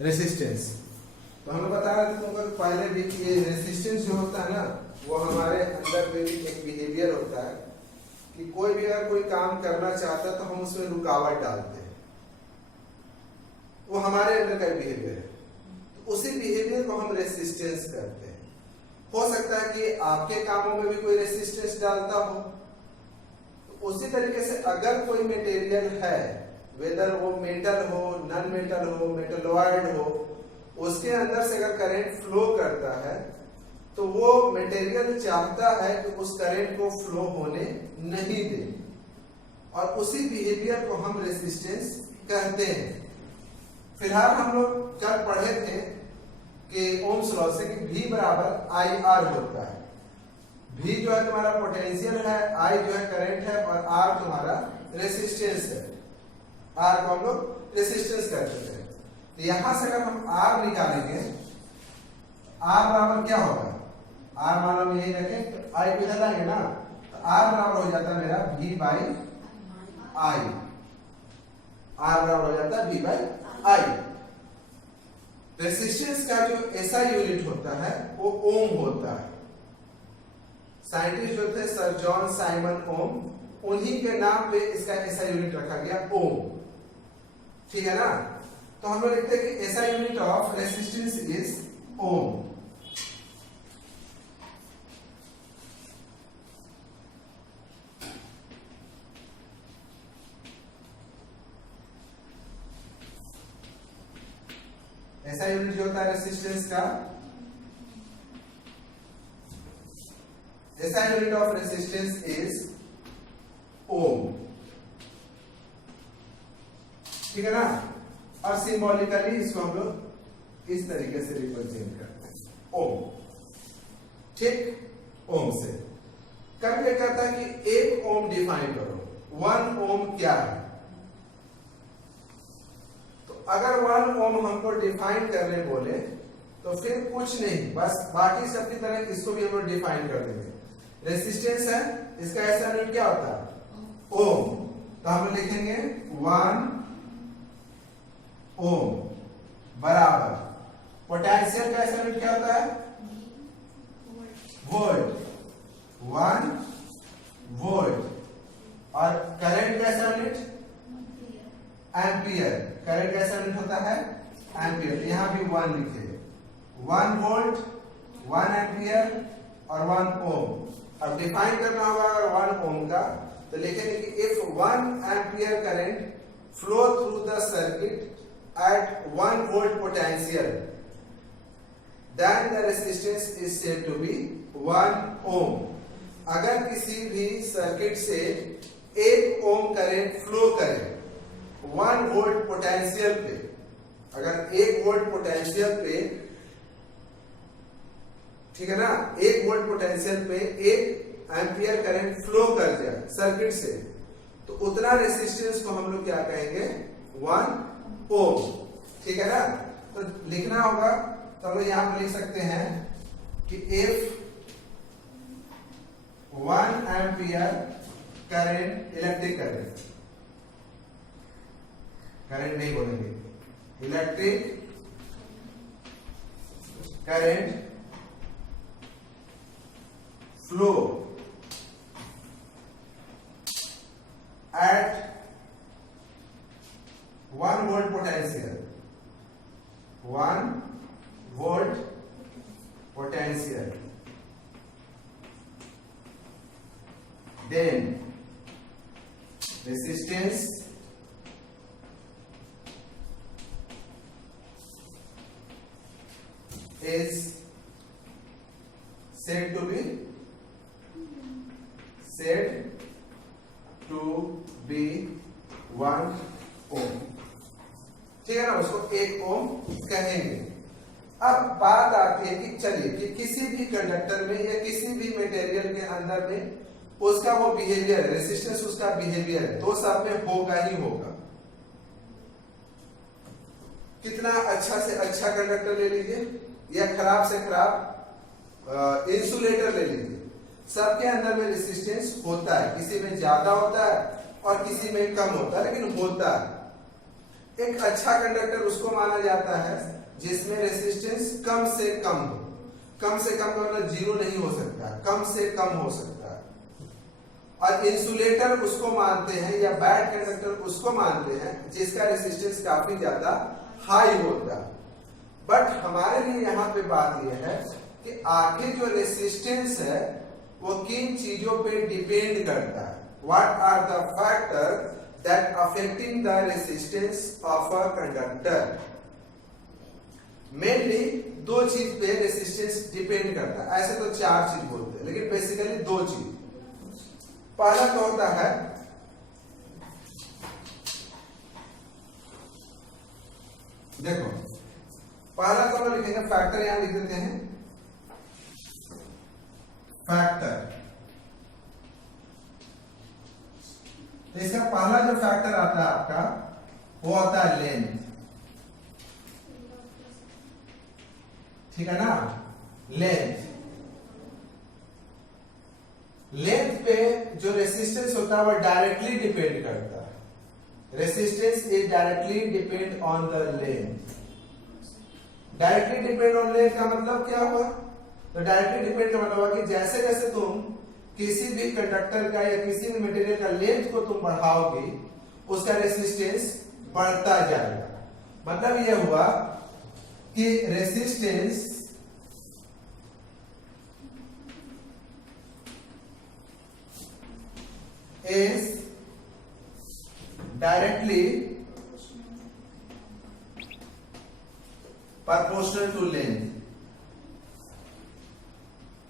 Resistance. तो हमने बता रहे थे तुमको पहले भी कि ये रेसिस्टेंस जो होता है ना, वो हमारे अंदर में भी एक बिहेवियर होता है कि कोई भी अगर कोई काम करना चाहता है तो हम उसमें रुकावट डालते हैं, वो हमारे अंदर का बिहेवियर है। तो उसी बिहेवियर को हम रेसिस्टेंस करते हैं। हो सकता है कि आपके कामों में भी कोई रेसिस्टेंस डालता हो। तो उसी तरीके से अगर कोई मटेरियल है, वेदर वो मेटल हो, नॉन मेटल हो, मेटलॉइड हो, उसके अंदर से अगर करंट फ्लो करता है तो वो मटेरियल चाहता है कि उस करंट को फ्लो होने नहीं दे, और उसी बिहेवियर को हम रेसिस्टेंस कहते हैं। फिलहाल हम लोग कल पढ़े थे कि ओम्स लॉ से कि V बराबर आई आर होता है। V जो है तुम्हारा पोटेंशियल है, I जो है करंट है, और R तुम्हारा रेसिस्टेंस है। R को हम लोग रेसिस्टेंस कहते हैं। तो यहां से अगर हम R निकालेंगे, R बराबर क्या होगा? R मान लो यही रखें तो I को इधर लाएंगे ना, तो R बराबर हो जाता है मेरा V बाई I। R बराबर हो जाता है V बाई I। रेसिस्टेंस का जो ऐसा यूनिट होता है वो ओम होता है। साइंटिस्ट जो थे सर जॉन साइमन ओम, उन्हीं के नाम पे इसका ऐसा यूनिट रखा गया ओम। ठीक है ना? तो हम लोग लिखते हैं कि ऐसा यूनिट ऑफ रेसिस्टेंस इज ओम। ऐसा यूनिट जो होता है रेसिस्टेंस का, ऐसा यूनिट ऑफ रेसिस्टेंस इज ओम। ठीक है ना? और सिंबॉलिकली इसको हम लोग इस तरीके से रिप्रेजेंट करते हैं ओम। ठीक, ओम से कब क्या कहता है कि एक ओम डिफाइन करो। 1 ओम क्या है? अगर 1 ओम हमको डिफाइन करने बोले तो फिर कुछ नहीं, बस बाकी सब की तरह इसको भी हम लोग डिफाइन कर देंगे। रेसिस्टेंस है, इसका ऐसा यूनिट क्या होता है? ओम। तो हम लिखेंगे 1 ओम बराबर पोटेंशियल का ऐसा यूनिट क्या होता है? वोल्ट। 1 वोल्ट। और करंट का ऐसा यूनिट? एम्पियर। करंट कैसा यूनिट होता है? एम्पियर। यहां भी 1 लिखे, 1 वोल्ट, 1 एम्पियर और 1 ओम। अब डिफाइन करना होगा अगर 1 ओम का, तो लिखेंगे कि if 1 ampere current flow through the circuit at 1 volt potential, then the resistance is said to be 1 ohm. अगर किसी भी सर्किट से 1 ओम करंट फ्लो करे 1 वोल्ट पोटेंशियल पे, अगर 1 वोल्ट पोटेंशियल पे, ठीक है ना, 1 वोल्ट पोटेंशियल पे 1 एम्पियर करंट फ्लो कर जाए सर्किट से, तो उतना रेसिस्टेंस को हम लोग क्या कहेंगे? 1 ओम। ठीक है ना? तो लिखना होगा, तो हम लोग यहां पर लिख सकते हैं कि if 1 ampere current, electric current, current नहीं बोलेंगे, electric current flow at 1 volt potential, 1 volt potential, then resistance is said to be 1 ohm. ठीक है ना? उसको 1 ओम कहेंगे। अब बात आती है कि चलिए कि किसी भी कंडक्टर में या किसी भी मटेरियल के अंदर में उसका वो बिहेवियर है, रेसिस्टेंस उसका बिहेवियर है, तो सब में होगा ही होगा। कितना अच्छा से अच्छा कंडक्टर ले लीजिए या खराब से खराब इंसुलेटर ले लीजिए, सबके अंदर में रेसिस्टेंस होता है। किसी में ज्यादा होता है और किसी में कम होता है, लेकिन होता है। एक अच्छा कंडक्टर उसको माना जाता है जिसमें रेसिस्टेंस कम से कम हो। कम से कम मतलब जीरो नहीं हो सकता, कम से कम हो सकता है। और इंसुलेटर उसको मानते हैं या बैड कंडक्टर उसको मानते हैं जिसका रेसिस्टेंस काफी ज्यादा हाई होता है। बट हमारे लिए यहाँ पे बात यह है कि आगे जो रेसिस्टेंस है वो किन चीजों पे डिपेंड करता है। What are the factor that affecting the resistance of a conductor. Mainly दो चीज पे रेसिस्टेंस डिपेंड करता है। ऐसे तो चार चीज बोलते हैं लेकिन बेसिकली दो चीज। पहला तो होता है देखो, पहला तो हम लिखेंगे फैक्टर, यहां लिख देते हैं फैक्टर। तो इसका पहला जो फैक्टर आता है आपका वो आता है लेंथ, ठीक है ना। लेंथ पे जो रेसिस्टेंस होता है वो डायरेक्टली डिपेंड करता है। Resistance is directly depend on the length. Directly depend on length का मतलब क्या हुआ? तो डायरेक्टली डिपेंड का मतलब हुआ कि जैसे जैसे तुम किसी भी कंडक्टर का या किसी भी मटेरियल का लेंथ को तुम बढ़ाओगे उसका रेसिस्टेंस बढ़ता जाएगा। मतलब यह हुआ कि resistance is directly proportional to length,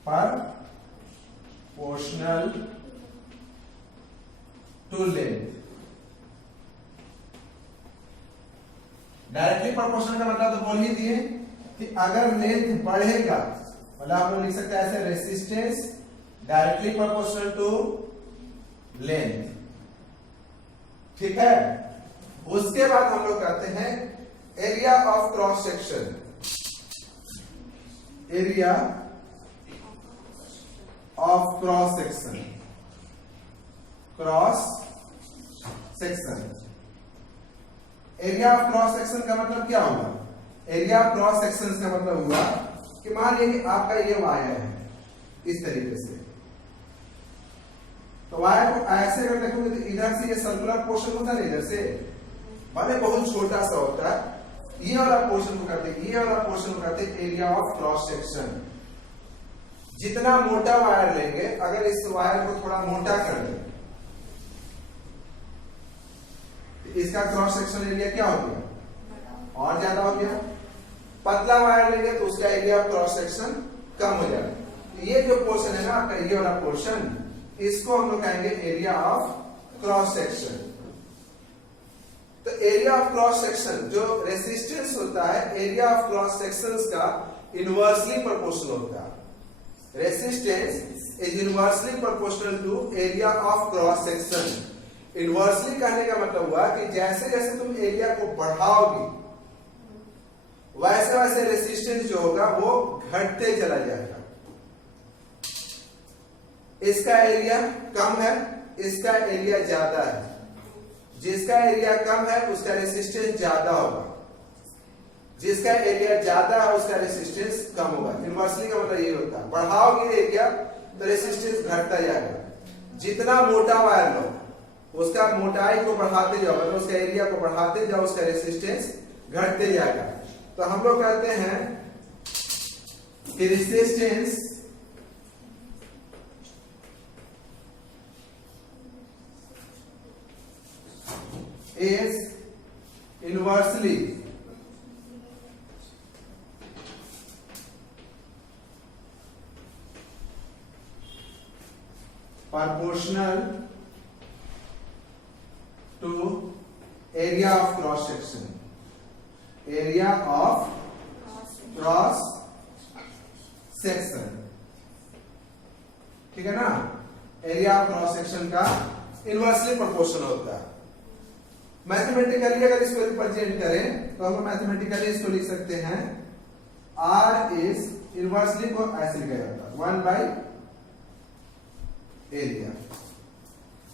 proportional to length। Directly proportional का मतलब तो बोल ही दिए कि अगर लेंथ बढ़ेगा मतलब हम लोग लिख सकते हैं ऐसे resistance directly proportional to length, ठीक है। उसके बाद हम लोग कहते हैं area of cross section. Area of cross section, cross section. Area of cross section का मतलब क्या हुआ? एरिया ऑफ क्रॉस सेक्शन का मतलब हुआ कि मान लीजिए कि आपका ये वायर है इस तरीके से, तो वायर को ऐसे अगर देखोगे तो इधर से ये सर्कुलर पोर्शन होता है, इधर से माने बहुत छोटा सा होता है। ये वाला पोर्शन को कहते हैं, ये वाला पोर्शन को कहते हैं एरिया ऑफ क्रॉस सेक्शन। जितना मोटा वायर लेंगे, अगर इस वायर को थोड़ा मोटा कर दें तो इसका क्रॉस सेक्शन एरिया क्या हो गया? और ज्यादा हो गया। पतला वायर लेंगे तो उसका एरिया ऑफ क्रॉस सेक्शन कम हो जाएगा। ये जो पोर्शन है ना आपका, ये वाला पोर्शन, इसको हम लोग कहेंगे एरिया ऑफ क्रॉस सेक्शन। तो एरिया ऑफ क्रॉस सेक्शन जो रेसिस्टेंस होता है, एरिया ऑफ क्रॉस सेक्शंस का इनवर्सली प्रोपोर्शनल होता है। Resistance is inversely proportional to area of cross section. Inversely कहने का मतलब हुआ कि जैसे जैसे तुम एरिया को बढ़ाओगे वैसे वैसे रेसिस्टेंस जो होगा वो घटते चला जाएगा। इसका एरिया कम है, इसका एरिया ज्यादा है। जिसका एरिया कम है उसका रेसिस्टेंस ज्यादा होगा, जिसका एरिया ज्यादा है उसका रेसिस्टेंस कम होगा। इनवर्सली का मतलब ये होता है, बढ़ाओगे एरिया तो रेसिस्टेंस घटता जाएगा। जितना मोटा वायर लो उसका मोटाई को बढ़ाते जाओ, मतलब उसका एरिया को बढ़ाते जाओ, उसका रेसिस्टेंस घटते जाएगा। तो हम लोग कहते हैं कि resistance is inversely proportional to area of cross section। area of cross section, ठीक है ना। एरिया ऑफ क्रॉस सेक्शन का इनवर्सली प्रोपोर्शनल होता है। मैथमेटिकली अगर इसको रिप्रेजेंट करें तो हम मैथमेटिकली इसको लिख सकते हैं R इज इनवर्सली को ऐसे लिखा जाता है 1 बाई एरिया।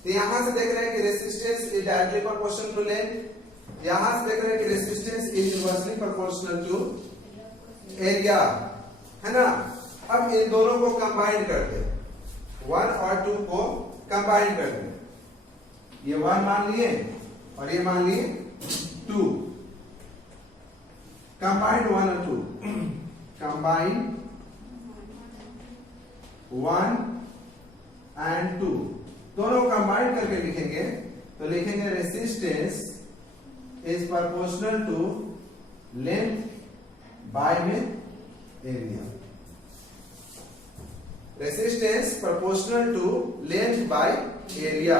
तो यहां से देख रहे हैं कि resistance is directly proportional to length, यहां से देख रहे हैं कि resistance is inversely proportional to area, है ना। अब इन दोनों को कंबाइन कर दे, 1 और 2 को कंबाइन कर दे। ये 1 मान लिए और ये मान लिए 2, कंबाइंड 1 और 2, कंबाइंड 1 एंड 2, दोनों कंबाइन करके लिखेंगे तो लिखेंगे resistance is proportional to length by में area. Resistance proportional to length by area.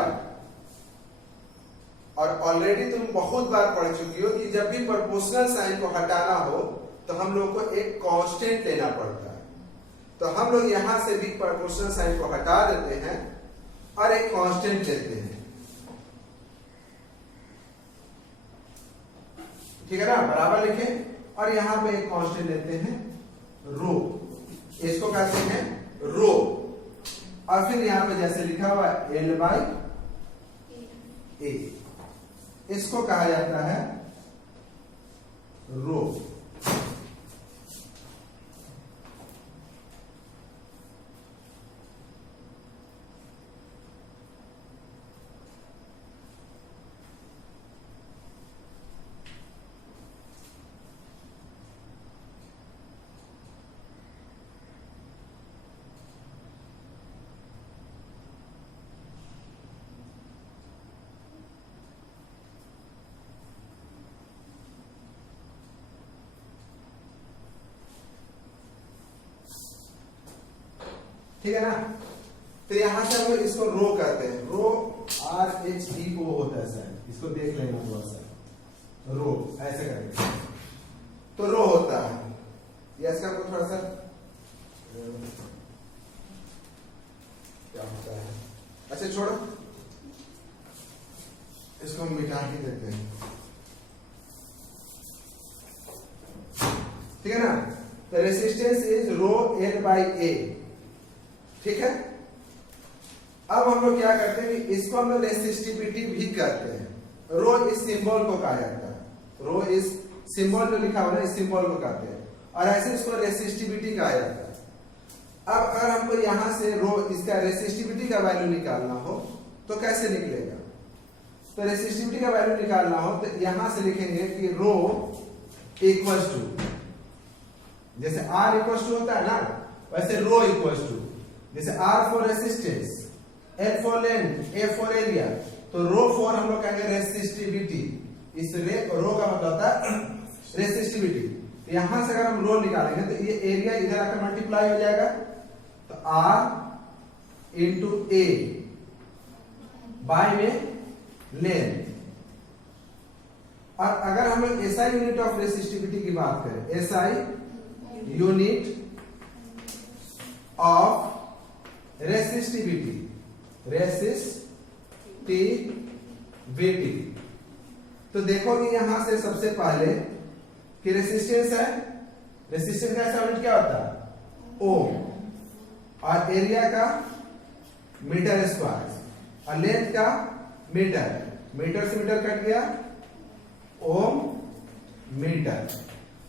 और ऑलरेडी तुम बहुत बार पढ़ चुकी हो कि जब भी प्रोपोर्शनल साइन को हटाना हो तो हम लोग को एक कांस्टेंट लेना पड़ता है। तो हम लोग यहां से भी प्रोपोर्शनल साइन को हटा देते हैं और एक कांस्टेंट लेते हैं, ठीक है ना, बराबर लिखें। और यहां पे एक कांस्टेंट लेते हैं रो, इसको कहते हैं रो। और फिर यहां पे जैसे लिखा हुआ है L बाई ए, इसको कहा जाता है रो। ठीक है ना। तो यहां से हम लोग इसको रो कहते हैं, रो RHEO होता है सर, इसको देख लेना थोड़ा सा, रो ऐसे करेंगे तो रो होता है। ये इसका आपको थोड़ा सा क्या होता है, अच्छा छोड़ो, इसको हम मिटा के देते हैं, ठीक है ना। तो resistance is rho L by A, ठीक है। अब हम लोग क्या करते हैं, इसको हम लोग रेसिस्टिविटी भी कहते हैं। रो इस सिंबल को कहा जाता है, रो इस सिंबल जो लिखा हुआ है इस सिंबल को कहते हैं, और ऐसे इसको रेसिस्टिविटी कहा जाता है। अब अगर हमको यहां से रो इसका रेसिस्टिविटी का वैल्यू निकालना हो तो कैसे निकलेगा, तो रेसिस्टिविटी का वैल्यू निकालना हो तो यहां से लिखेंगे कि रो इक्वल टू, जैसे R इक्वल टू होता है ना, वैसे रो इक्वल टू, जैसे R for resistance, L for length, A for area, तो रो फॉर हम लोग कहेंगे रेसिस्टिविटी। इस रो का मतलब होता है रेसिस्टिविटी। तो यहां से अगर हम रो निकालेंगे तो ये एरिया इधर आकर मल्टीप्लाई हो जाएगा, तो R इंटू A बाय में लेंथ। और अगर हम लोग SI यूनिट ऑफ रेसिस्टिविटी की बात करें, SI unit of resistivity, resistivity, तो देखोगे यहां से सबसे पहले कि रेसिस्टेंस है, रेसिस्टेंस का यूनिट क्या होता है ओम, और एरिया का मीटर स्क्वायर, और लेंथ का मीटर, मीटर से मीटर कट गया, ओम मीटर।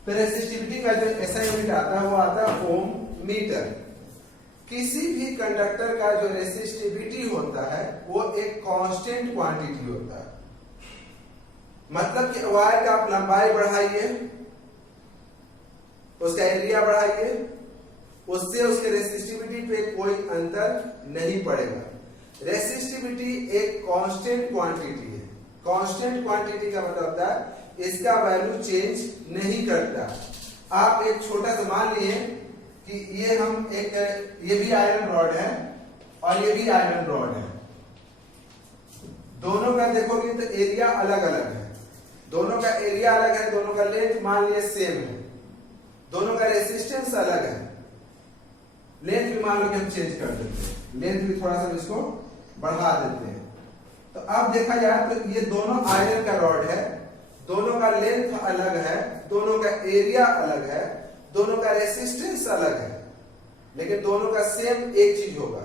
तो रेसिस्टिविटी का जो SI यूनिट आता है वो आता है ओम मीटर। किसी भी कंडक्टर का जो रेसिस्टिविटी होता है वो एक कांस्टेंट क्वांटिटी होता है, मतलब कि वायर का आप लंबाई बढ़ाइए, उसका एरिया बढ़ाइए, उससे उसके रेसिस्टिविटी पे कोई अंतर नहीं पड़ेगा। रेसिस्टिविटी एक कांस्टेंट क्वांटिटी है। कांस्टेंट क्वांटिटी का मतलब होता है इसका वैल्यू चेंज नहीं करता। आप एक छोटा सा मान लिए कि ये हम एक, ये भी आयरन रॉड है और ये भी आयरन रॉड है, दोनों का देखोगे तो एरिया अलग अलग है, दोनों का एरिया अलग है, दोनों का लेंथ मान लिए सेम है, दोनों का रेसिस्टेंस अलग है, लेंथ भी मान लो कि हम चेंज कर देते हैं, लेंथ भी थोड़ा सा इसको बढ़ा देते हैं। तो अब देखा जाए तो ये दोनों आयरन का रॉड है, दोनों का लेंथ अलग है, दोनों का एरिया अलग है, दोनों का रेसिस्टेंस अलग है, लेकिन दोनों का सेम एक चीज होगा,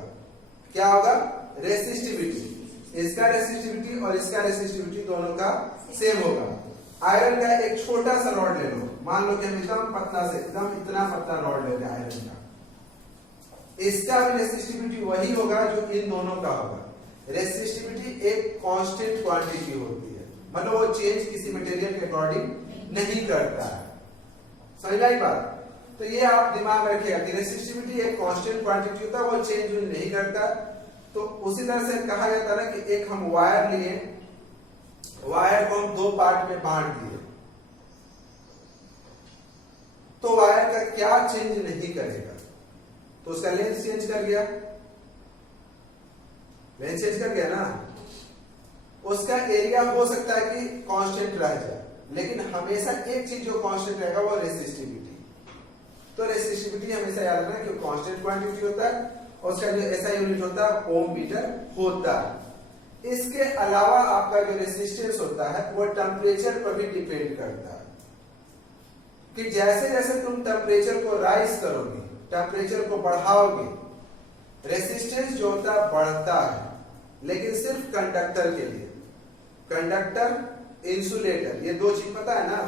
क्या होगा, रेसिस्टिविटी। इसका रेसिस्टिविटी और इसका रेसिस्टिविटी दोनों का सेम होगा। आयरन का एक छोटा सा रॉड ले लो, मान लो कि हम एकदम पतला से एकदम इतना पतला रॉड लेते हैं आयरन का, इसका भी रेसिस्टिविटी वही होगा जो इन दोनों का होगा। रेसिस्टिविटी एक कांस्टेंट क्वांटिटी होती है, मतलब वो चेंज किसी मटेरियल के अकॉर्डिंग नहीं करता है। समझ आई बात? तो ये आप दिमाग में रखिएगा कि रेसिस्टिविटी एक कांस्टेंट क्वांटिटी होता है, वो चेंज नहीं करता। तो उसी तरह से कहा जाता है कि एक हम वायर लिए, वायर को हम दो पार्ट में बांट दिए, तो वायर का क्या चेंज नहीं करेगा? तो उसका लेंथ चेंज कर गया, लेंथ चेंज कर गया ना। उसका एरिया हो सकता है कि कांस्टेंट रह जाए, लेकिन हमेशा एक चीज जो कांस्टेंट रहेगा वो रेसिस्टिविटी। तो रेसिस्टिविटी हमेशा याद रखना कि कांस्टेंट क्वांटिटी होता है और उसका जो ऐसा यूनिट होता है ओम मीटर होता है। इसके अलावा आपका जो रेसिस्टेंस होता है वो टेम्परेचर पर भी डिपेंड करता है, कि जैसे जैसे तुम टेम्परेचर को राइज करोगे, टेम्परेचर को बढ़ाओगे, रेसिस्टेंस जो होता है बढ़ता है, लेकिन सिर्फ कंडक्टर के लिए। कंडक्टर, इंसुलेटर, ये दो चीज पता है ना?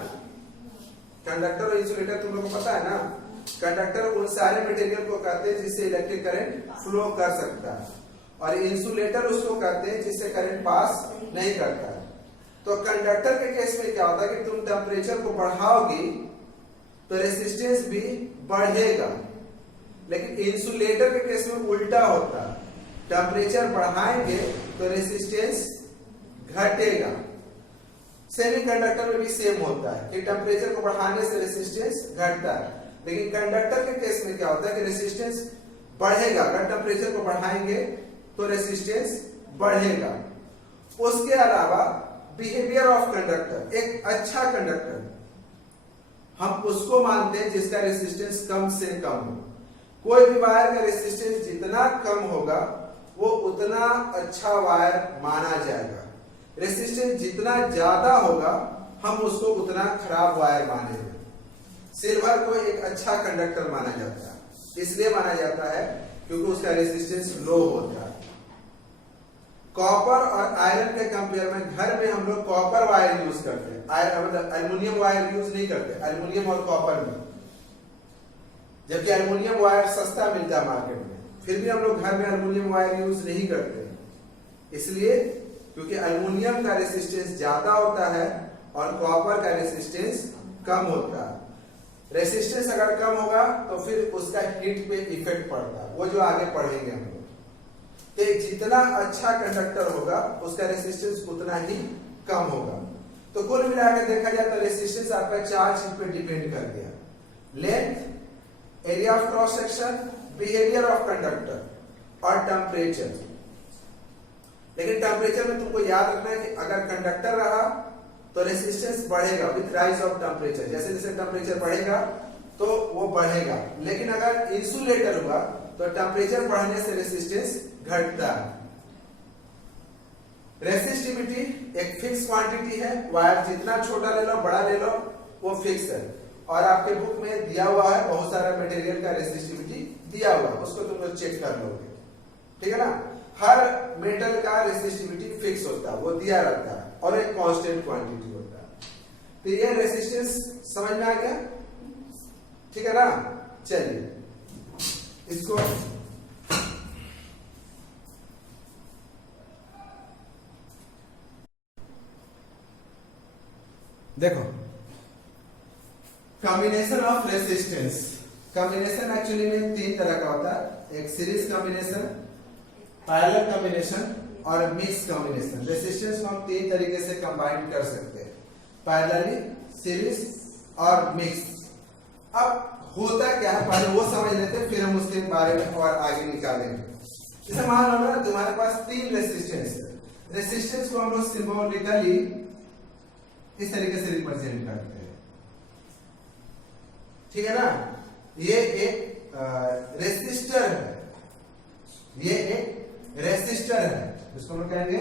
कंडक्टर और इंसुलेटर तुम लोग को पता है ना? कंडक्टर उन सारे मटेरियल को कहते हैं जिससे इलेक्ट्रिक करंट फ्लो कर सकता है, और इंसुलेटर उसको कहते हैं जिससे करंट पास नहीं करता है। तो कंडक्टर के केस में क्या होता है कि तुम टेम्परेचर को बढ़ाओगे तो रेसिस्टेंस भी बढ़ेगा, लेकिन इंसुलेटर के केस में उल्टा होता है, टेम्परेचर बढ़ाएंगे तो रेसिस्टेंस घटेगा। सेमीकंडक्टर में भी सेम होता है कि टेम्परेचर को बढ़ाने से रेसिस्टेंस घटता है, लेकिन कंडक्टर के केस में क्या होता है कि रेसिस्टेंस बढ़ेगा, अगर टेम्परेचर को बढ़ाएंगे तो रेसिस्टेंस बढ़ेगा। उसके अलावा बिहेवियर ऑफ कंडक्टर, एक अच्छा कंडक्टर हम उसको मानते हैं जिसका रेसिस्टेंस कम से कम हो। कोई भी वायर का रेसिस्टेंस जितना कम होगा वो उतना अच्छा वायर माना जाएगा। रेसिस्टेंस जितना ज्यादा होगा हम उसको उतना खराब वायर मानेंगे। सिल्वर को एक अच्छा कंडक्टर माना जाता है, इसलिए माना जाता है क्योंकि उसका रेसिस्टेंस लो होता है। कॉपर और आयरन के कंपेयर में घर में हम लोग कॉपर वायर यूज करते हैं, आयरन मतलब एल्युमिनियम वायर यूज नहीं करते, एल्युमिनियम और कॉपर में, जबकि एल्युमिनियम वायर सस्ता मिलता है मार्केट में, फिर भी हम लोग घर में एल्युमिनियम वायर यूज नहीं करते। इसलिए क्योंकि एल्युमिनियम का रेसिस्टेंस ज्यादा होता है और कॉपर का रेसिस्टेंस कम होता है। रेसिस्टेंस अगर कम होगा तो फिर उसका हीट पे इफेक्ट पड़ता है, वो जो आगे पढ़ेंगे हम लोग कि जितना अच्छा कंडक्टर होगा उसका रेसिस्टेंस उतना ही कम होगा। तो कुल मिलाकर देखा जाए तो रेसिस्टेंस आपका चार चीज पे डिपेंड कर गया, length, area of cross section, behaviour of conductor और टेम्परेचर। लेकिन टेम्परेचर में तुमको याद रखना है कि अगर कंडक्टर रहा तो रेसिस्टेंस बढ़ेगा विथ राइज ऑफ टेम्परेचर, जैसे जैसे टेम्परेचर बढ़ेगा तो वो बढ़ेगा। लेकिन अगर इंसुलेटर हुआ तो टेम्परेचर बढ़ने से रेसिस्टेंस घटता है। रेसिस्टिविटी एक फिक्स क्वांटिटी है, वायर जितना छोटा ले लो बड़ा ले लो वो फिक्स है, और आपके बुक में दिया हुआ है बहुत सारा मटेरियल का रेसिस्टिविटी दिया हुआ है, उसको तुम लोग चेक कर लोगे, ठीक है ना। हर मेटल का रेसिस्टिविटी फिक्स होता है, वो दिया रहता है और एक कांस्टेंट क्वांटिटी होता है। तो ये रेसिस्टेंस समझ में आ गया, ठीक है ना। चलिए इसको देखो, combination of resistance. Combination actually में तीन तरह का होता है, एक सीरीज कॉम्बिनेशन, पैरेलल कॉम्बिनेशन और मिक्स कॉम्बिनेशन। रेसिस्टेंस को हम तीन तरीके से कंबाइन कर सकते हैं, पैरेलली, सीरीज और मिक्स। अब होता क्या है पहले वो समझ लेते हैं, फिर हम उसके बारे में और आगे निकालेंगे। जैसे मान लो ना तुम्हारे पास तीन रेसिस्टेंस है, रेसिस्टेंस को हम लोग सिंबॉलिकली इस तरीके से रिप्रेजेंट करते हैं, ठीक है ना। ये एक रेसिस्टर है, ये एक रेसिस्टर है, इसको हम कहेंगे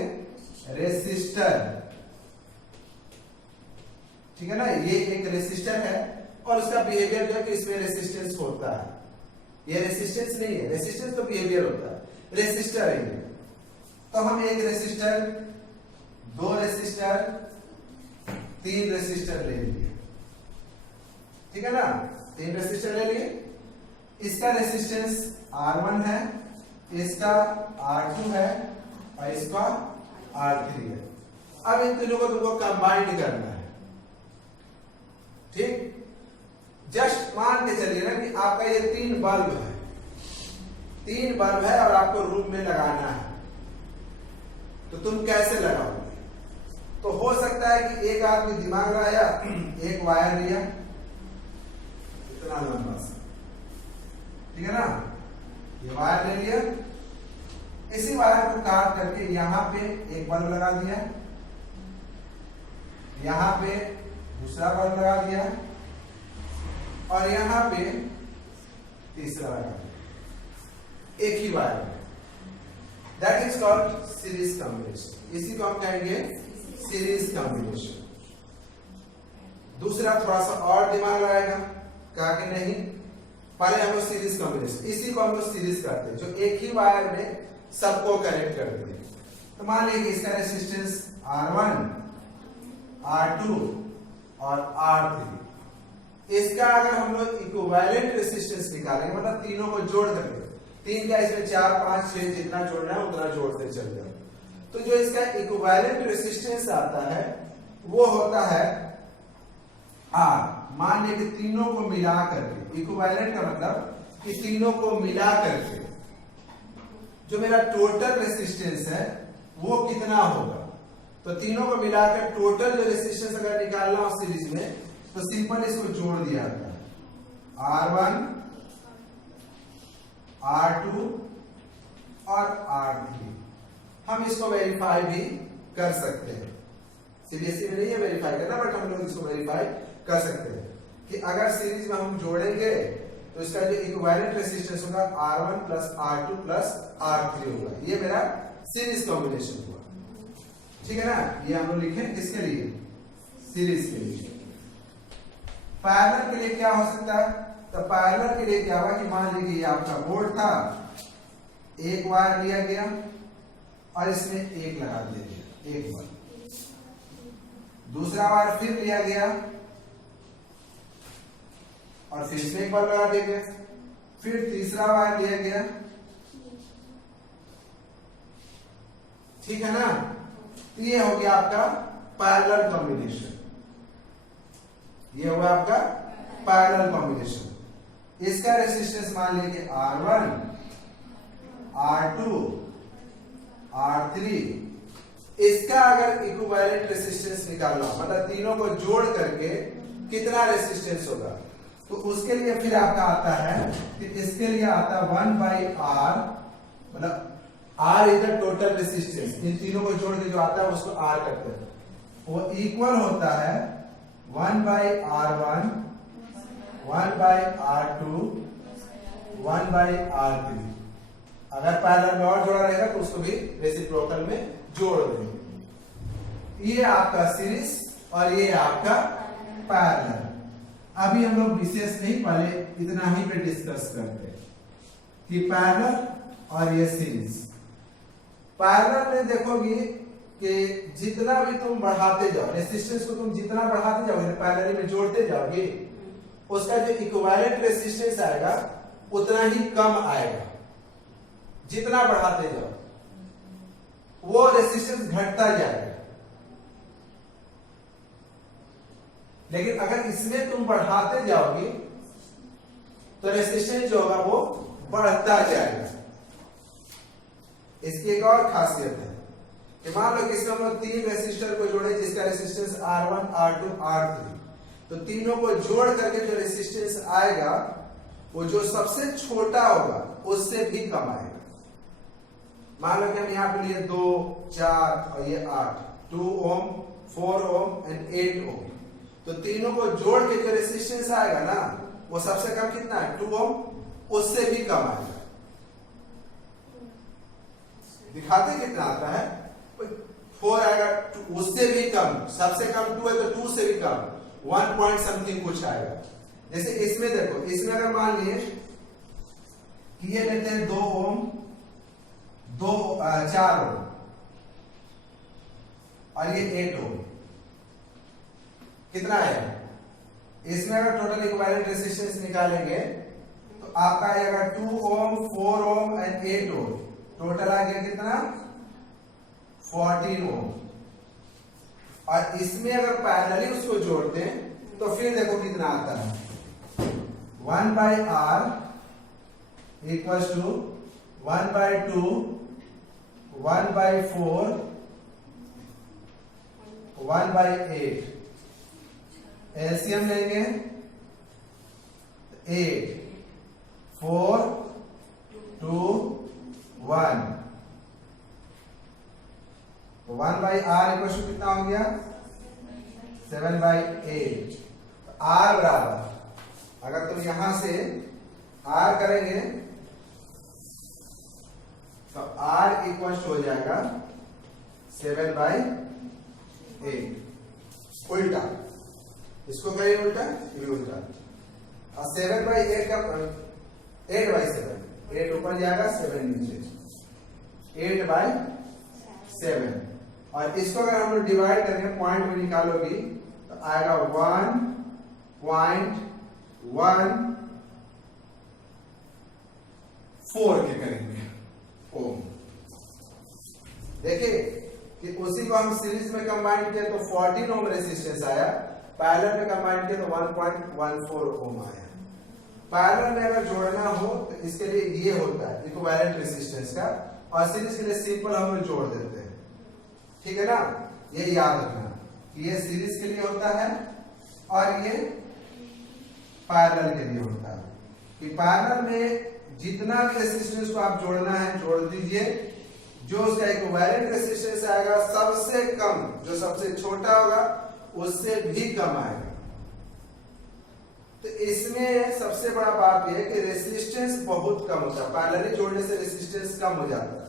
रेसिस्टर, ठीक है ना। ये एक रेसिस्टर है और उसका बिहेवियर जो है कि इसमें रेसिस्टेंस होता है, ये रेसिस्टेंस नहीं है, रेसिस्टेंस तो बिहेवियर होता है, रेसिस्टर है ये। तो हम एक रेसिस्टर, दो रेसिस्टर, 3 रेसिस्टर ले लिए, ठीक है ना, 3 रेसिस्टर ले लिए। इसका रेसिस्टेंस R1 है, इसका R2 है और इसका R3 है। अब इन तीनों को तुमको कंबाइंड करना है, ठीक। जस्ट मान के चलिए ना कि आपका ये 3 बल्ब है, 3 बल्ब है और आपको रूम में लगाना है, तो तुम कैसे लगाओगे? तो हो सकता है कि एक आदमी दिमाग लाया, एक वायर लिया इतना लंबा सा, ठीक है ना, ये वायर ले लिया, इसी वायर को काट करके यहां पे एक बल्ब लगा दिया, यहां पे दूसरा बल्ब लगा दिया और यहां पे तीसरा लगा दिया, एक ही वायर में। That is called series combination. इसी को हम कहेंगे सीरीज कॉम्बिनेशन। दूसरा थोड़ा सा और दिमाग लगाएगा, कहा कि नहीं पहले हम लोग सीरीज कॉम्बिनेशन, इसी को हम लोग सीरीज करते हैं, जो एक ही वायर में सबको कनेक्ट कर देते हैं। तो मान लीजिए इसका रेसिस्टेंस R1, R2 और R3, इसका अगर हम लोग इक्विवेलेंट रेसिस्टेंस निकालेंगे, मतलब तीनों को जोड़ करके, 3 का इसमें 4, 5, 6 जितना जोड़ना है उतना जोड़ते चल जाओ, तो जो इसका इक्विवेलेंट रेसिस्टेंस आता है वो होता है R। मान लीजिए कि तीनों को मिला करके, इक्विवेलेंट का मतलब कि तीनों को मिला करके जो मेरा टोटल रेसिस्टेंस है वो कितना होगा। तो तीनों को मिलाकर टोटल जो रेसिस्टेंस अगर निकालना हो सीरीज में, तो सिंपल इसको जोड़ दिया जाता है, R1, R2 और R3। हम इसको वेरीफाई भी कर सकते हैं, सीबीएसई में नहीं है वेरीफाई करना, बट हम लोग इसको वेरीफाई कर सकते हैं कि अगर सीरीज में हम जोड़ेंगे तो इसका जो इक्विवेलेंट रेसिस्टेंस होगा R1 plus R2 plus R3 होगा। ये मेरा सीरीज कॉम्बिनेशन हुआ, ठीक है ना। ये हम लोग लिखे किसके लिए? सीरीज के लिए। पैरेलल के लिए क्या हो सकता है? तो पैरेलल के लिए क्या हुआ कि मान लीजिए ये आपका बोर्ड था, एक वायर लिया गया और इसमें एक लगा दिया गया, एक बार दूसरा वायर फिर लिया गया और फिर इसमें एक बार लगा दिया गया, फिर तीसरा वायर लिया गया, ठीक है ना। तो ये हो गया आपका पैरेलल कॉम्बिनेशन, ये होगा आपका पैरेलल कॉम्बिनेशन। इसका रेसिस्टेंस मान लीजिए R1, R2, R3, इसका अगर इक्विवेलेंट रेसिस्टेंस निकालना, मतलब तीनों को जोड़ करके कितना रेसिस्टेंस होगा, तो उसके लिए फिर आपका आता है कि इसके लिए आता है 1/R, मतलब R is the total resistance, इन तीनों को जोड़ के जो आता है उसको R करते हैं, वो इक्वल होता है 1/R1, 1/R2, 1/R3। अगर पैरेलल में और जोड़ा रहेगा तो उसको भी रेसिप्रोकल में जोड़ देंगे। ये आपका सीरीज और ये आपका पैरेलल। अभी हम लोग विशेष नहीं, पहले इतना ही पे डिस्कस करते हैं कि पैरेलल और ये सीरीज। पैरेलल में देखोगे कि जितना भी तुम बढ़ाते जाओ, रेसिस्टेंस को तुम जितना बढ़ाते जाओगे, पैरेलल में जोड़ते जाओगे, उसका जो इक्विवेलेंट रेसिस्टेंस आएगा उतना ही कम आएगा। जितना बढ़ाते जाओ वो रेसिस्टेंस घटता जाएगा, लेकिन अगर इसमें तुम बढ़ाते जाओगे तो रेसिस्टेंस जो होगा वो बढ़ता जाएगा। इसकी एक और खासियत है कि मान लो कि इसमें हम लोग 3 रेसिस्टर को जोड़े जिसका रेसिस्टेंस R1, R2, R3, तो तीनों को जोड़ करके जो रेसिस्टेंस आएगा वो जो सबसे छोटा होगा उससे भी कम आएगा। मान लो कि हम यहाँ पे लिए 2, 4 और ये 8, 2 ओम, 4 ओम एंड 8 ओम, तो तीनों को जोड़ के जो रेसिस्टेंस आएगा ना वो सबसे कम कितना है? 2 ओम, उससे भी कम आएगा। दिखाते कितना आता है? 4 आएगा, उससे भी कम, सबसे कम 2 है तो 2 से भी कम 1 पॉइंट समथिंग कुछ आएगा। जैसे इसमें देखो, इसमें अगर मान लिए कि ये लेते हैं 2 ओम, 4 ओम और ये 8 ओम, कितना है? इसमें अगर टोटल इक्विवेलेंट रेजिस्टेंस निकालेंगे तो आपका आएगा 2 ओम 4 ओम एंड 8 ओम, टोटल आ गया कितना? 14 ओम। और इसमें अगर पैरेलली उसको जोड़ दें तो फिर देखो कितना आता है, 1/R इक्वल्स टू 1/2 1/4 1/8। एलसीएम लेंगे 8 4 2 1, 1/R इक्वल टू कितना हो गया? 7/8। R बराबर अगर तुम यहां से R करेंगे तो R इक्वल हो जाएगा 7/8। उल्टा इसको करिए, उल्टा ये भी उल्टा। और 7/8 का 8/7, 8 ऊपर जाएगा 7 नीचे, 8/7। और इसको अगर हम लोग डिवाइड करेंगे, पॉइंट में निकालोगी तो आएगा 1.14 के करेंगे ओम। देखिए कि उसी को हम सीरीज में कंबाइन किया तो 14 ओम रेजिस्टेंस आया, पैरेलल में कंबाइन किया तो 1.14 ओम आया। पैरेलल में अगर जोड़ना हो तो इसके लिए ये होता है इक्विवेलेंट रेजिस्टेंस का, और सीरीज के लिए सिंपल हम लोग जोड़ देते हैं। ठीक है ना, ये याद रखना कि ये सीरीज के लिए होता है और ये पैरेलल के लिए होता है। कि पैरेलल में जितना भी रेजिस्टेंस को आप जोड़ना है जोड़ दीजिए, जो उसका इक्विवेलेंट रेजिस्टेंस आएगा सबसे कम, जो सबसे छोटा होगा उससे भी कम आएगा। तो इसमें सबसे बड़ा बात यह है कि रेजिस्टेंस बहुत कम होता है, पैरेलली जोड़ने से रेजिस्टेंस कम हो जाता है,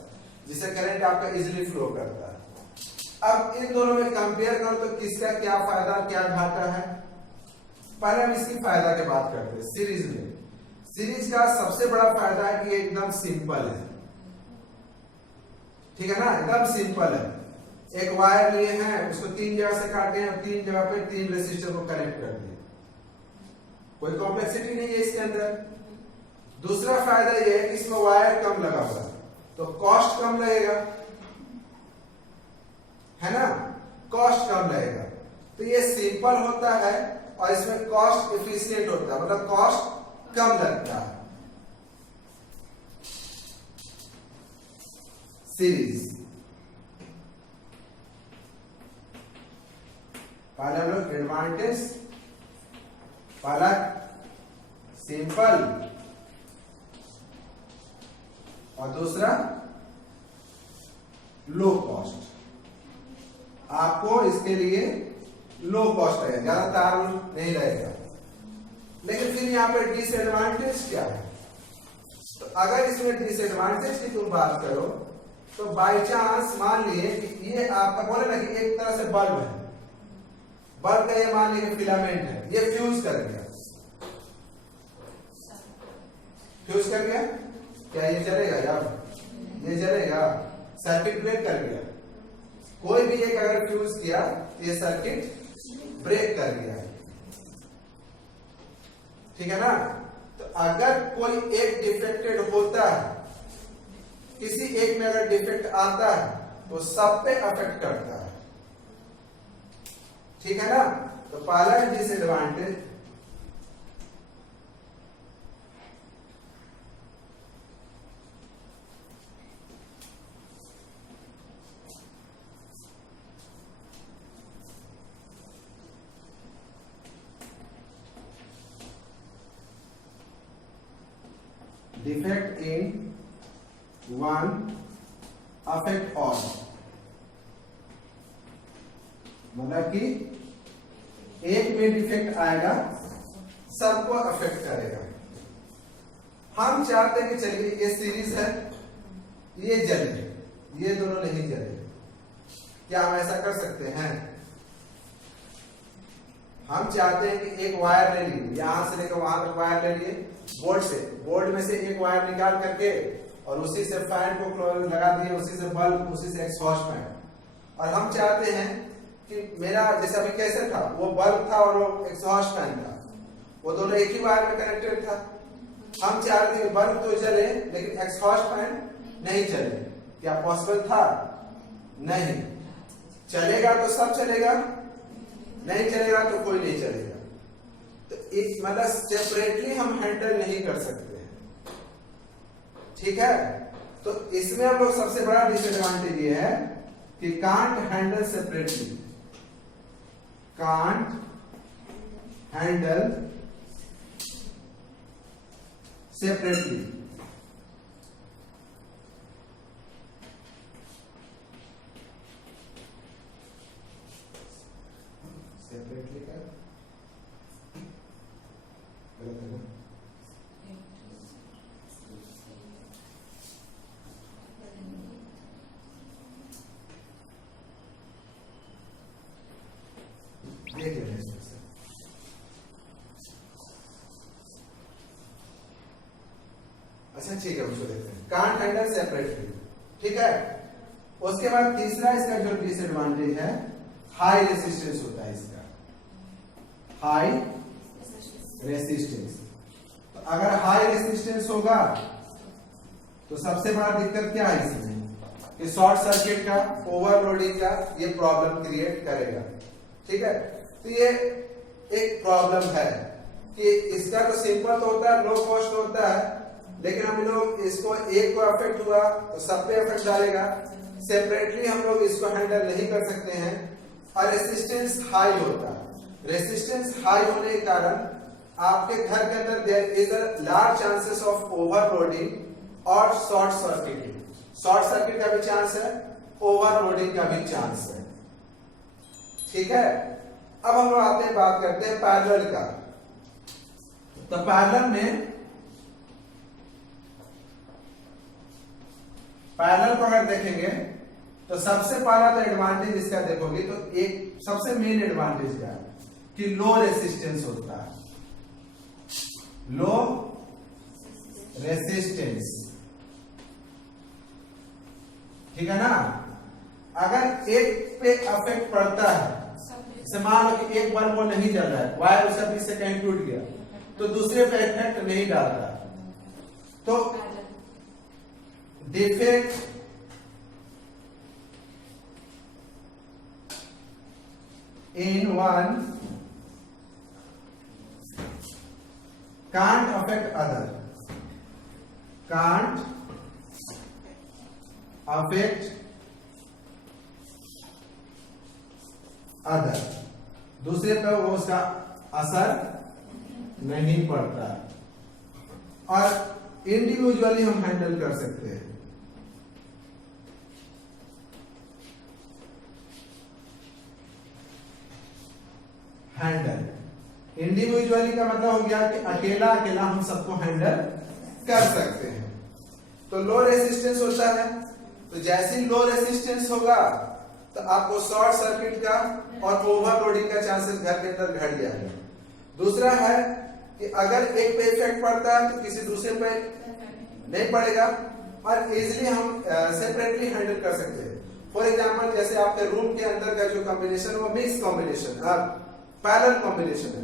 जिससे करंट आपका इजीली फ्लो करता है। अब इन दोनों में कंपेयर करो तो किसका क्या फायदा क्या घाटा है। पहले हम इसकी फायदा की बात करते हैं। सीरीज में, सीरीज का सबसे बड़ा फायदा है कि एकदम सिंपल है। ठीक है ना, एकदम सिंपल है। एक वायर लिए हैं, उसको 3 जगह से काटे हैं, 3 जगह पे 3 रेजिस्टर को कनेक्ट कर दिए, कोई कॉम्प्लेक्सिटी नहीं है इसके अंदर। दूसरा फायदा यह है कि इसमें वायर कम लगा हुआ है तो कॉस्ट कम लगेगा, है ना, कॉस्ट कम लगेगा। तो ये सिंपल होता है और इसमें कॉस्ट एफिशिएंट होता है, मतलब कॉस्ट कम लगता है। सीरीज पहले हम लोग एडवांटेज, पहला सिंपल और दूसरा लो कॉस्ट। आपको इसके लिए लो कॉस्ट रहेगा, ज्यादा तार नहीं रहेगा। लेकिन फिर यहां पर डिसएडवांटेज क्या है? तो अगर इसमें डिसएडवांटेज की तुम बात करो तो बाई चांस मान लिए कि ये आपका बोले ना कि एक तरह से बल्ब है, बल्ब का ये मान लीजिए फिलामेंट है, ये फ्यूज कर गया, फ्यूज कर गया, क्या ये जलेगा? यार ये जलेगा, सर्किट ब्रेक कर गया। कोई भी एक अगर फ्यूज किया तो ये सर्किट ब्रेक कर गया, ठीक है ना। तो अगर कोई एक डिफेक्टेड होता है, किसी एक में अगर डिफेक्ट आता है तो सब पे अफेक्ट करता है, ठीक है ना। तो पहला disadvantage defect in one affect all, मतलब कि एक में डिफेक्ट आएगा सबको अफेक्ट करेगा। हम चाहते हैं कि चलिए ये सीरीज है, ये जले, ये दोनों नहीं जले, क्या हम ऐसा कर सकते हैं? हम चाहते हैं कि एक वायर ले लिए, यहां से लेकर वहां तक वायर ले लिए, बोर्ड से, बोर्ड में से एक वायर निकाल करके और उसी से फैन को लगा दिए, उसी से बल्ब, उसी से एक्सहॉस्ट फैन। और हम चाहते हैं कि मेरा जैसे अभी कैसे था, वो बल्ब था और वो एग्जॉस्ट फैन था, वो दोनों एक ही वायर में कनेक्टेड था। हम चाह रहे थे कि बल्ब तो जले लेकिन एग्जॉस्ट फैन नहीं चले। क्या पॉसिबल था? नहीं। चलेगा तो सब चलेगा, नहीं चलेगा तो कोई नहीं चलेगा। तो एक मतलब सेपरेटली हम हैंडल नहीं कर सकते हैं, ठीक है। तो इसमें हम लोग सबसे बड़ा डिसएडवांटेज ये है कि can't handle separately, can't handle separately. Separately का गलत है ना? देख लेना इसमें से। अच्छा ठीक है, उसको देखते हैं। कांट हैंडल सेपरेटली, ठीक है। उसके बाद तीसरा इसका जो डिसएडवांटेज है, हाई रेसिस्टेंस होता है इसका, हाई रेसिस्टेंस। तो अगर हाई रेसिस्टेंस होगा तो सबसे बड़ा दिक्कत क्या है इसमें कि शॉर्ट सर्किट का, ओवरलोडिंग का ये प्रॉब्लम क्रिएट करेगा, ठीक है। तो ये एक प्रॉब्लम है कि इसका तो सिंपल तो होता है, लो कॉस्ट होता है, लेकिन हम लोग इसको एक को अफेक्ट हुआ तो सब पे अफेक्ट डालेगा। सेपरेटली हम लोग इसको हैंडल नहीं कर सकते हैं और रेसिस्टेंस हाई होता है। रेसिस्टेंस हाई होने के कारण आपके घर के अंदर there is a large chances of overloading और शॉर्ट सर्किटिंग। शॉर्ट सर्किट का भी चांस है, ओवरलोडिंग का भी चांस है, ठीक है। अब हम लोग आते हैं, बात करते हैं पैरेलल का। तो पैरेलल में, पैरेलल को अगर देखेंगे तो सबसे पहला तो एडवांटेज इसका देखोगे तो एक सबसे मेन एडवांटेज क्या है कि लो रेसिस्टेंस होता है, लो रेसिस्टेंस, ठीक है ना। अगर एक पे अफेक्ट पड़ता है, जैसे मान लो कि एक बार वो नहीं जल रहा है, वायर उसका बीच से कहीं टूट गया, तो दूसरे पे इफेक्ट नहीं डालता। तो defect in one can't affect other, can't affect other, दूसरे पे वो उसका असर नहीं पड़ता और इंडिविजुअली हम हैंडल कर सकते हैं। हैंडल इंडिविजुअली का मतलब हो गया कि अकेला अकेला हम सबको हैंडल कर सकते हैं। तो लो रेसिस्टेंस होता है, तो जैसे ही लो रेसिस्टेंस होगा तो आपको शॉर्ट सर्किट का और ओवरलोडिंग का चांसेस घर के अंदर घट जाएगा। दूसरा है कि अगर एक पे इफेक्ट पड़ता है तो किसी दूसरे पे नहीं पड़ेगा और इजिली हम सेपरेटली हैंडल कर सकते हैं। फॉर एग्जांपल जैसे आपके रूम के अंदर का जो कॉम्बिनेशन वो मिक्स कॉम्बिनेशन पैरेलल कॉम्बिनेशन है,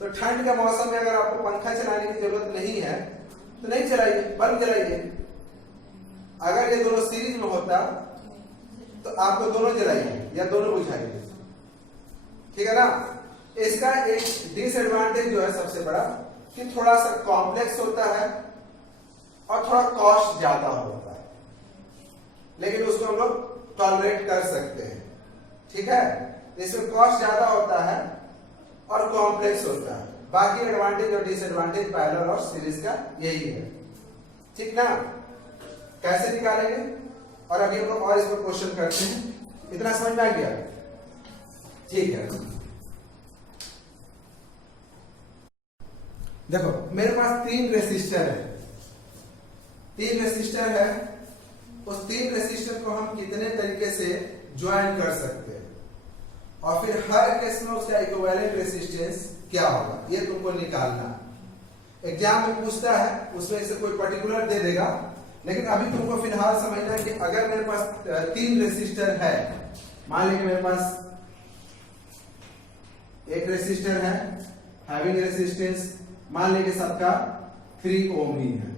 तो ठंड के मौसम में अगर आपको पंखा चलाने की जरूरत नहीं है तो नहीं चलाइए, बल्ब जलाइए। अगर ये दोनों सीरीज में होता तो आपको दोनों जलाइए या दोनों बुझाइए, ठीक है ना। इसका एक डिसएडवांटेज जो है सबसे बड़ा कि थोड़ा सा कॉम्प्लेक्स होता है और थोड़ा कॉस्ट ज्यादा होता है, लेकिन उसको हम लोग टॉलरेट कर सकते हैं, ठीक है। इसमें कॉस्ट ज्यादा होता है और कॉम्प्लेक्स होता है। बाकी एडवांटेज और डिसएडवांटेज पैरेलल और सीरीज का यही है, ठीक ना। कैसे निकालेंगे और अभी हम लोग और इसमें क्वेश्चन करते हैं। इतना समझ में आ गया? ठीक है। देखो मेरे पास 3 रेसिस्टर है, 3 रेसिस्टर है। उस 3 रेसिस्टर को हम कितने तरीके से ज्वाइन कर सकते हैं और फिर हर केस में उसका इक्विवेलेंट रेसिस्टेंस क्या होगा ये तुमको निकालना। एग्जाम में पूछता है, उसमें से कोई पर्टिकुलर दे देगा, लेकिन अभी तुमको फिलहाल समझना है कि अगर मेरे पास 3 रेसिस्टर है, मान लीजिए मेरे पास एक रेसिस्टर है हैविंग रेसिस्टेंस मान लीजिए सबका 3 ओम ही है,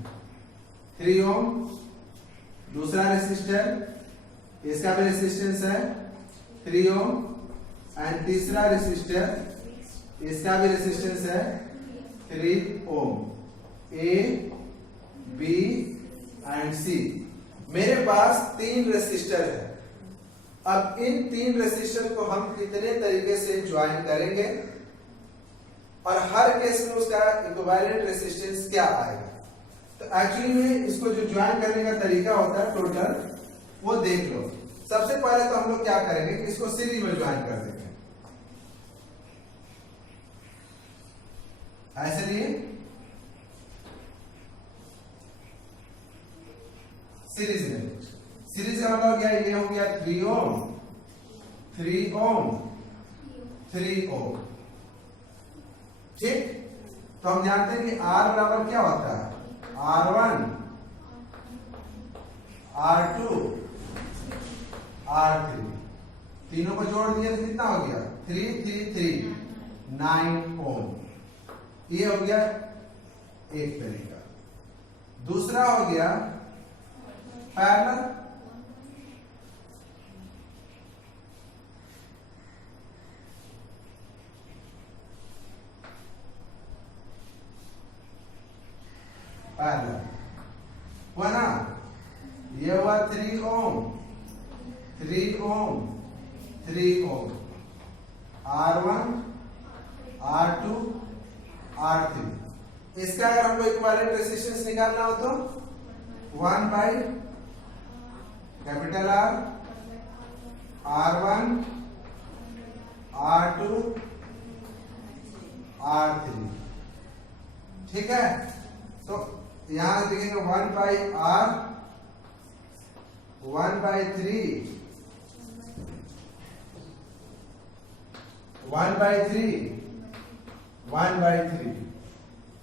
3 ओम। दूसरा रेसिस्टर इसका भी रेसिस्टेंस है 3 ओम एंड तीसरा रेसिस्टर इसका भी रेसिस्टेंस है 3 ओम। ए बी एंड सी, मेरे पास 3 रेसिस्टर है। अब इन 3 रेसिस्टर को हम कितने तरीके से ज्वाइन करेंगे और हर केस में उसका इक्विवेलेंट रेसिस्टेंस क्या आएगा। तो एक्चुअली में इसको जो ज्वाइन करने का तरीका होता है टोटल, वो देख लो। सबसे पहले तो हम लोग क्या करेंगे कि इसको सीरीज में ज्वाइन कर देंगे, ऐसे लिए सीरीज में। सीरीज का मतलब क्या है, ये हो गया 3 ओम 3 ओम 3 ओम, ठीक। तो हम जानते हैं कि R बराबर क्या होता है, R1 R2 R3, तीनों को जोड़ दिया तो कितना हो गया 3 3 3 9 ओम। ये हो गया एक तरीका। दूसरा हो गया पैरेलल, पैरेलल हुआ ना। ये हुआ 3 ओम 3 ओम 3 ओम, R1 R2 R3। इसका अगर हमको इक्विवेलेंट रेसिस्टेंस निकालना हो तो 1 by capital R, R1 R2 R3, ठीक है। तो यहां देखेंगे 1 by R 1 by 3 1 by 3 1 by 3,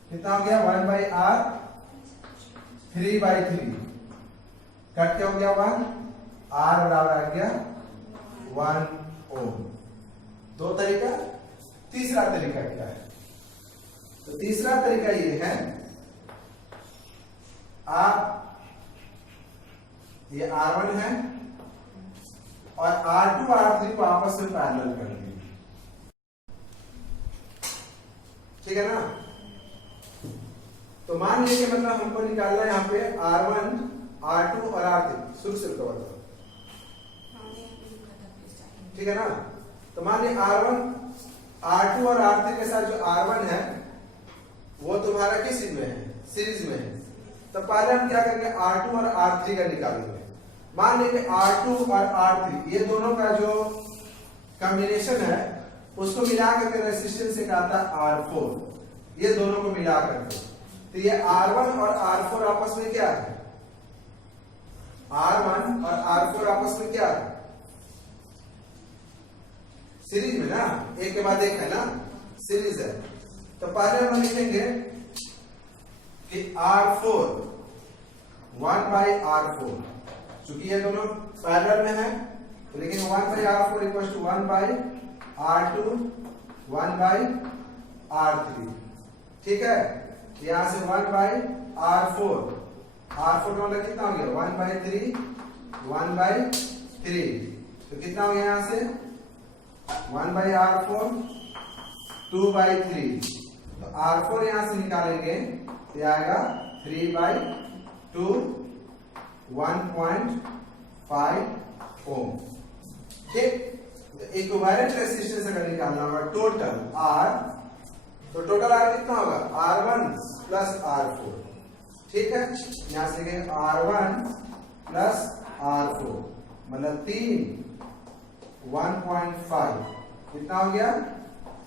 कितना हो गया 1 बाई R 3 बाई 3, कट क्या हो गया 1, R बराबर आ गया 1 ओम। 2 तरीका। तीसरा तरीका क्या है, तो तीसरा तरीका ये है, आप ये R1 है और R2 R3 को आपस में पैरेलल कर देंगे, ठीक है ना। तो मान लीजिए मतलब हमको निकालना है यहाँ पे R1 R2 और R3, शुरू से बताओ, ठीक है ना। तो मान लीजिए R1 R2 और R3 के साथ जो R1 है वो तुम्हारा किस में है, सीरीज में है। तो पहले हम क्या करेंगे R2 और R3 का निकालेंगे। मान लीजिए R2 और R3 ये दोनों का जो कॉम्बिनेशन है उसको मिला करके रेसिस्टेंस एक आता है R4, ये दोनों को मिला करके। तो ये R1 और R4 आपस में क्या है, R1 और R4 आपस में क्या है, सीरीज में ना, एक के बाद एक है ना, सीरीज है। तो पहले हम लिखेंगे कि R4 1 बाई R4, चूंकि ये दोनों पैरेलल में है तो लिखेंगे 1 by R4 equal to 1 by R2 1 by R3, ठीक है। यहां से 1 बाई R4 मतलब कितना हो गया 1 बाई 3 1 बाई 3, तो कितना हो गया यहां से 1 बाई R4 2 बाई 3, तो R4 यहां से निकालेंगे तो आएगा 3 बाई 2 1.5 ओम, ठीक। तो इक्विवेलेंट रेसिस्टेंस अगर निकालना होगा टोटल R, तो टोटल R कितना होगा R1 प्लस R4, ठीक है। यहां से लिखेंगे R1 प्लस R4 मतलब 3 1.5, कितना हो गया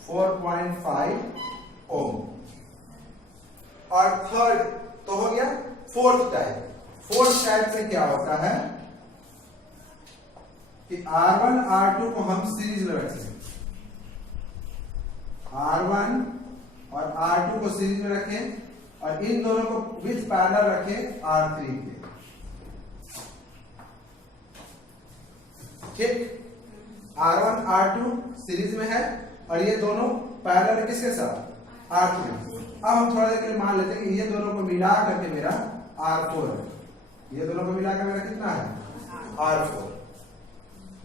4.5 ओम। और थर्ड तो हो गया फोर्थ टाइप। फोर्थ टाइप में क्या होता है कि R1 R2 को हम सीरीज में रखेंगे, R1 और R2 को सीरीज में रखें और इन दोनों को विथ पैरेलल रखें R3 के, ठीक। R1 R2 सीरीज में है और ये दोनों पैरेलल है किसके साथ, R3। अब हम थोड़ा देर के लिए मान लेते हैं कि ये दोनों को मिला करके मेरा R4 है। ये दोनों को मिला कर मेरा कितना है, R4।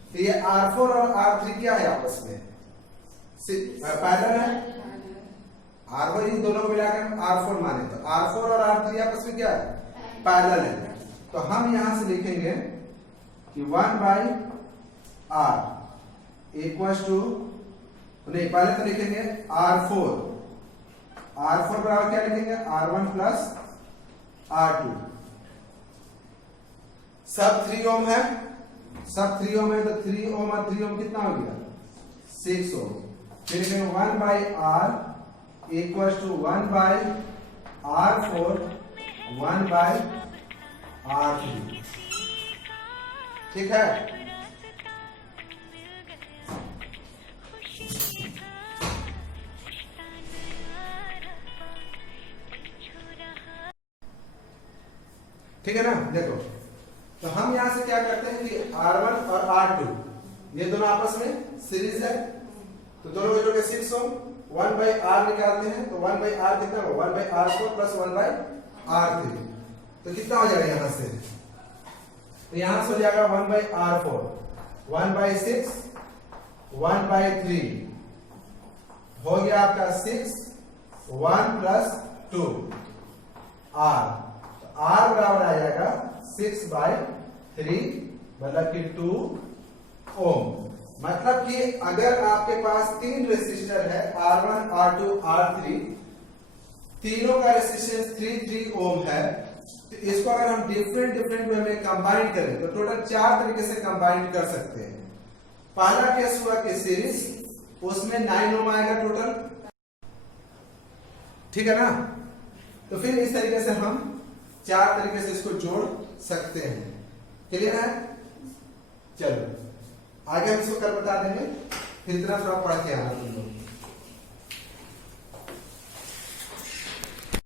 तो ये R4 और R3 क्या है आपस में, पैरेलल है। R4 इन दोनों को मिलाकर R4 माने तो R4 और R3 आपस में क्या है, पैरेलल है। तो हम यहां से लिखेंगे कि 1/R इक्वल्स टू, नहीं पहले तो लिखेंगे R4 बराबर क्या लिखेंगे, R1 प्लस R2। सब 3 ओम है, सब 3 ओम है तो 3 ओम और 3 ओम कितना हो गया, 6 ओम। फिर 1/R equals to 1/R4 1/R3। ठीक है। ठीक है ना, देखो तो हम यहां से क्या करते हैं कि R1 और R2 ये दोनों आपस में सीरीज है, तो दोनों को जोड़ के 6 ओम, 1/R निकालते हैं तो 1/R कितना होगा, 1/R4 प्लस 1/R3। तो कितना हो जाएगा यहां से, तो यहां से हो जाएगा 1/R4 1/6 1/3 हो गया आपका 6 1 प्लस 2 R। R बराबर आ जाएगा 6/3 मतलब कि 2 ओम। मतलब कि अगर आपके पास 3 रेसिस्टर है R1 R2 R3, तीनों का रेसिस्टेंस 3 ओम है, तो इसको अगर हम डिफरेंट वे में कंबाइन करें तो टोटल 4 तरीके से कंबाइन कर सकते हैं। पहला केस हुआ कि सीरीज, उसमें 9 ओम आएगा टोटल, ठीक है ना। तो फिर इस तरीके से हम 4 तरीके से इसको जोड़ सकते हैं। क्लियर है, चलो आगे हम इसको कल बता देंगे, फिर इतना थोड़ा पढ़ के आना।